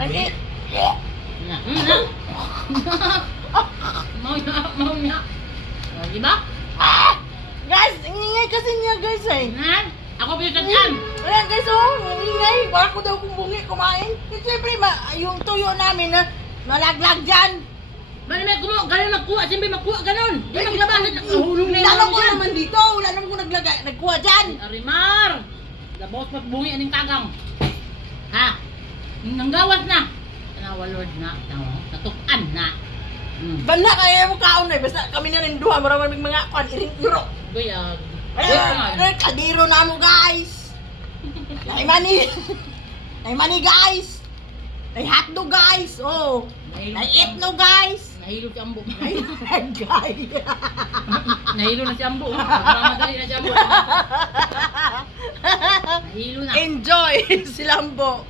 Ay, Na. Na. Mau na. O, di ba? guys, ingingay kasi niya guys eh. Na. Ako pinagtatan. Ayan guys, oh, ingingay. Baka ko daw kung bungi kumain. Eh, siyempre, yung tuyo namin na malaglag dyan. Bali may kumuha, ganun magkuha, siyempre magkuha, ganun. Di maglabas, nahulog na yung Lalo ko dyan. naman dito. Wala naman ko nagkuha dyan. Arimar! Labos magbungi aning kagang. Ha? Nanggawas na. Tanawa Lord na. Natukan na. Banda kaya mo kaon eh. Basta kami na rin duha. Maraming mga iring euro. Guyag. Ay, kadiro na mo guys. Nay money guys. Nay hotdog guys. Oh. Nay etno guys. Nahilo si Ambo. Ay, guys. Nahilo na si Ambo. Magmamadali na si Ambo. Nahilo na. Enjoy, Silambo.